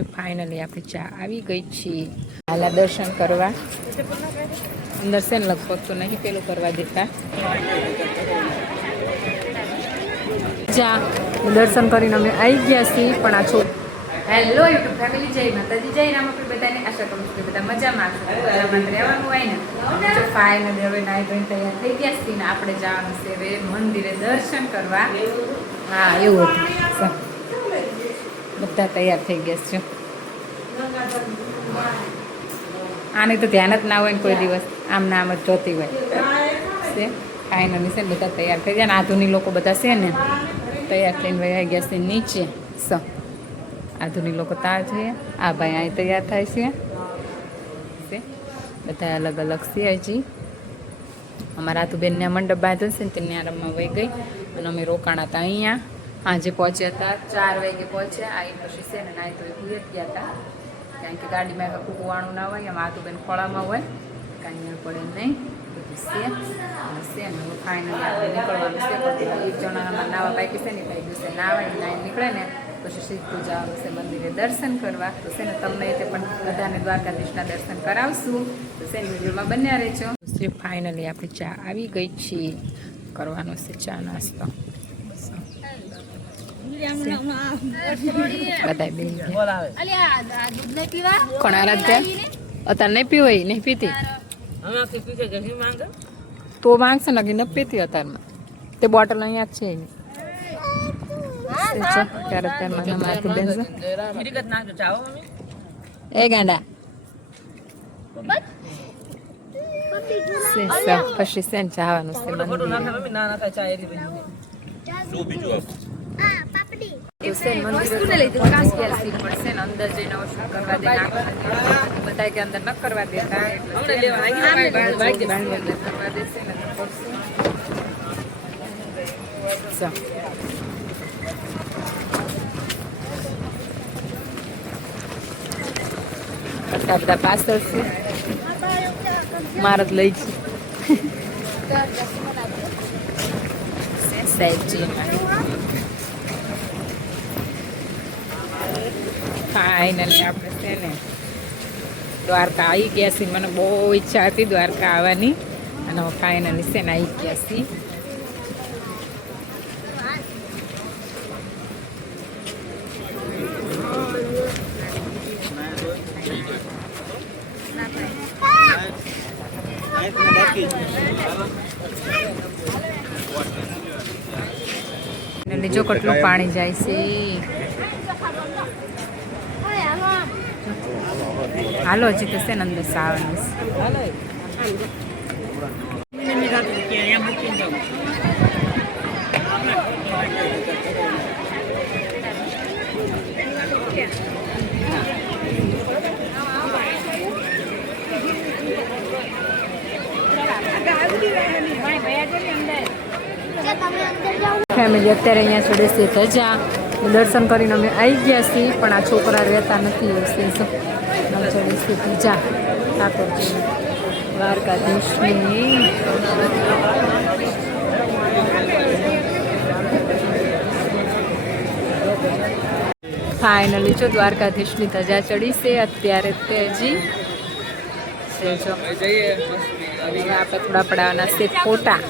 જે ફાઇનલી આપણી ચા આવી ગઈ છે. હાલા દર્શન કરવા અંદર છે ને લગભગ તો નહીં પેલું કરવા દેતા. ચા દર્શન કરીને અમે આવી ગયા છીએ. પણ આ છો હેલો યુટ્યુબ ફેમિલી, જય માતાજી, જય રામ. આપણે બધાને આશા કરું છું કે બધા મજામાં છો. મજામાં રહેવાનું હોય ને. જો ફાઇનલી હવે નાઈ ધોઈને તૈયાર થઈ ગયા છીએ ને આપણે જવાનું છે હવે મંદિરે દર્શન કરવા. હા એવું હતું. બધા તૈયાર થઈ ગયા છે. આને તો ધ્યાન જ ના હોય ને કોઈ દિવસ, આમ ના આમ જ જોતી હોય છે. ફાઇનલી છે ને બધા તૈયાર થઈ ગયા ને આધુનિક લોકો બધા છે ને તૈયાર થઈને વયા ગયા છે નીચે. આધુનિક લોકો ત્યાં છે. આ ભાઈ અહીં તૈયાર થાય છે. બધા અલગ અલગ છે. હજી અમારા આતુબેનને મંડપ બાંધ્યો છે ને તેને આરામમાં વહી ગઈ અને અમે રોકાણા હતા અહીંયા. આજે પહોંચ્યા હતા 4 વાગે પહોંચ્યા. આવી પછી છે ને નાઈ તો ભૂલ જ ગયા હતા કારણ કે ગાડીમાં કૂકવાણું ના હોય. એમાં આતુબેન ખોળામાં હોય કાંઈ પડે નહીં. બધું છે ને ફાઇનલી આપણે નીકળવાનું છે. પણ એક જણાના નાવા બાકી છે ને કઈ દિવસે નાવાય નાઈ નીકળે ને પછી સીધું જવાનું છે મંદિરે દર્શન કરવા. તો છે ને તમને તે પણ બધાને દ્વારકાધીશના દર્શન કરાવશું. તો છે ને વિડીયોમાં બન્યા રહેજો. ફાઇનલી આપણી ચા આવી ગઈ છે. કરવાનો છે ચા નાસ્તો. બધા બે કોણ આરાધ્ય અત્યારે નહીં પીવાય નહીં પીતી તો માંગશે ને ન પીતી અત્યારમાં. તે બોટલ અહીંયા જ છે. એ ગાંડા પછી છે ને જવાનું છે અંદર જઈને કરવા દે બધા કે અંદર ન કરવા દેતા કરવા દેશે ને બધા પાછળ છે. મારે જ લઈ છે સાહેબજી. ફાઇનલી આપણે છે ને દ્વારકા આવી ગયા છીએ. મને બહુ ઈચ્છા હતી દ્વારકા આવવાની અને ફાઇનલી છે ને આવી ગયા છીએ. જો કેટલું પાણી જાય છે. હાલો હજી તો છે ને અંદર આવવાનું ફેમિલી અત્યારે અહીંયા ચડે છે ધજા. દર્શન કરીને અમે આવી ગયા છીએ. પણ આ છોકરા રહેતા નથી. ચડે છે ધજા ઠાકોરજી દ્વારકાધીશની. ફાઇનલી જો દ્વારકાધીશની ધજા ચડી છે અત્યારે તે હજી જો આપણે થોડા પડાવવાના છે ફોટા.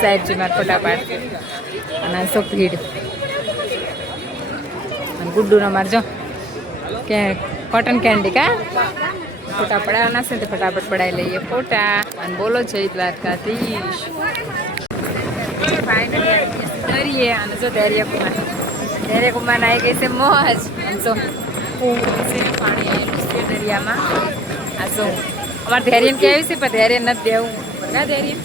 સાહેબજી મારા ફોટા પાડ અને સો ભીડ અને ગુડ્ડુનો મારજો કે કોટન કેન્ડી કા ફોટા પડાવવાના છે તો ફટાફટ પડાવી લઈએ ફોટા. અને બોલો જય દ્વારકાધીશ. ફાઇનલી દરિયે અને જો દરિયાકુમાર આવી ગઈ છે મોજ. અને જો પાણી છે દરિયામાં. આ જો અમારે ધૈર્યને કહેવી છે પણ ધૈર્ય નથી દેવું બધા ધૈર્ય.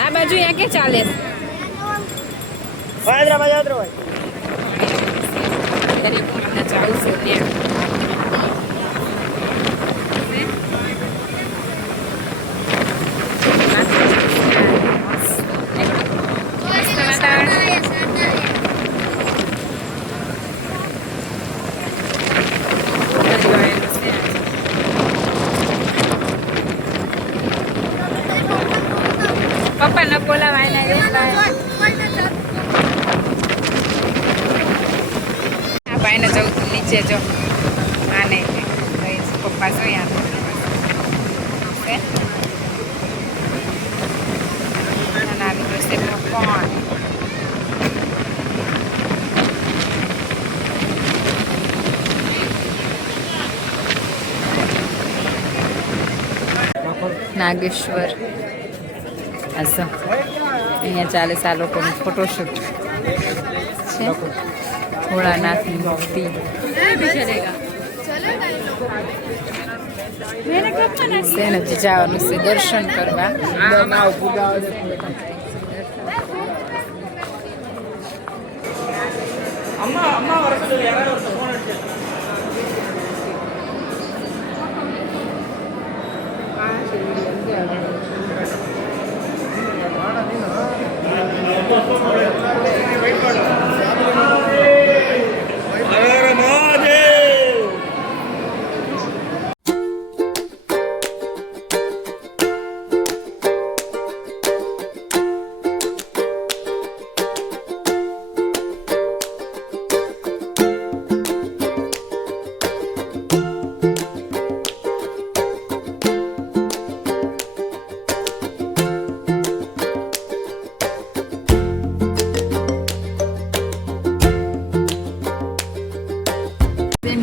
આ બાજુ અહીંયા કે ચાલે નીચે જો આને પપ્પા જોયા આવી ગયો છે કોણ નાગેશ્વર અહીંયા ચાલે છે આ લોકોનું ફોટોશૂટ છે ભોળાનાથની મૂર્તિ તેને જવાનું છે દર્શન કરવા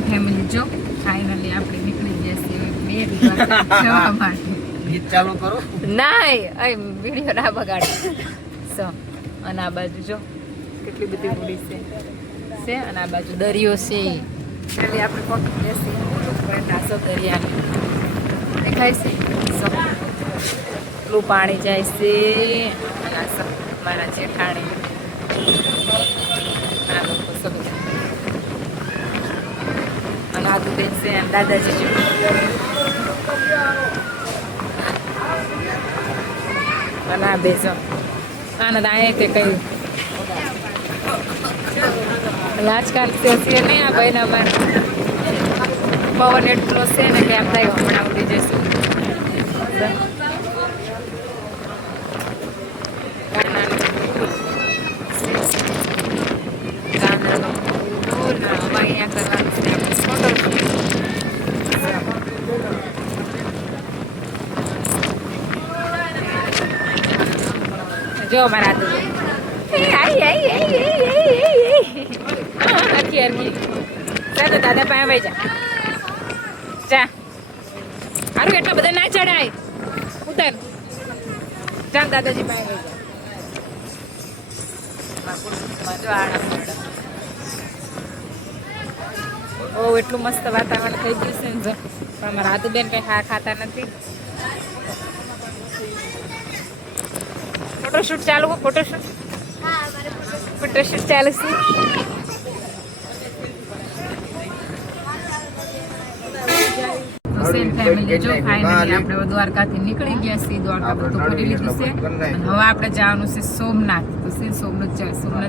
ફેમિલી જો ફાઇનલી આપણે નીકળી ગયા છીએ જવા માટે ગીત ચાલુ કરો નાય વિડીયો ના બગાડ સો અને આ બાજુ જો કેટલી બધી ઉડી છે અને આ બાજુ દરિયો છે એટલે આપણે પગ બેસી નાસો દરિયાની દેખાય છે સો એટલું પાણી જાય છે અને આ મારા જેઠાણી આ લોકો સબ અને આ દૂધ છે દાદાજી અને આ બેસો આનંદ અહીંયા તે કહ્યું આજકાલ છે નહીં આ ભાઈના અમારે પવન એટલો છે ને કે એમ થાય હમણાં ઉડી જઈશું અહીંયા કરવાનું છે જો મારા ચાલો દાદા પાસે ભાઈ જા સારું એટલા બધા ના ચડાય ઉતર ચાલ દાદાજી પાસે ઓ એટલું મસ્ત વાતાવરણ થઈ ગયું છે ને જો પણ અમારા આદુબેન કઈ ખાતા નથી ફોટોશૂટ ચાલુ ફોટોશૂટ ચાલુ છે ફેમિલી જો ફાઇનલી આપણે દ્વારકાથી નીકળી ગયા છીએ દ્વારકા બધું કરી લીધું છે હવે આપણે જવાનું છે સોમનાથ તો સોમનાથ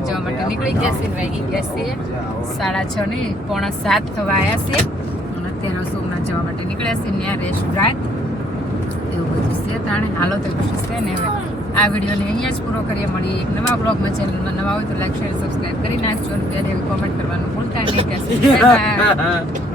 જવા માટે નીકળી ગયા છીએ વાગી ગયા છીએ 6:30 ને 6:45 થવા આવ્યા છે અને અત્યારે સોમનાથ જવા માટે નીકળ્યા છીએ ત્યાં રેસ્ટોરન્ટ એવું બધું છે તાણે હાલો તો ખુશી છે ને હવે આ વિડીયોને અહીંયા જ પૂરો કરીએ મળીએ એક નવા બ્લોગમાં ચેનલમાં નવા હોય તો લાઈક શેર સબસ્ક્રાઈબ કરી નાખજો અને ત્યારે કોમેન્ટ કરવાનું ભૂલતા નહીં.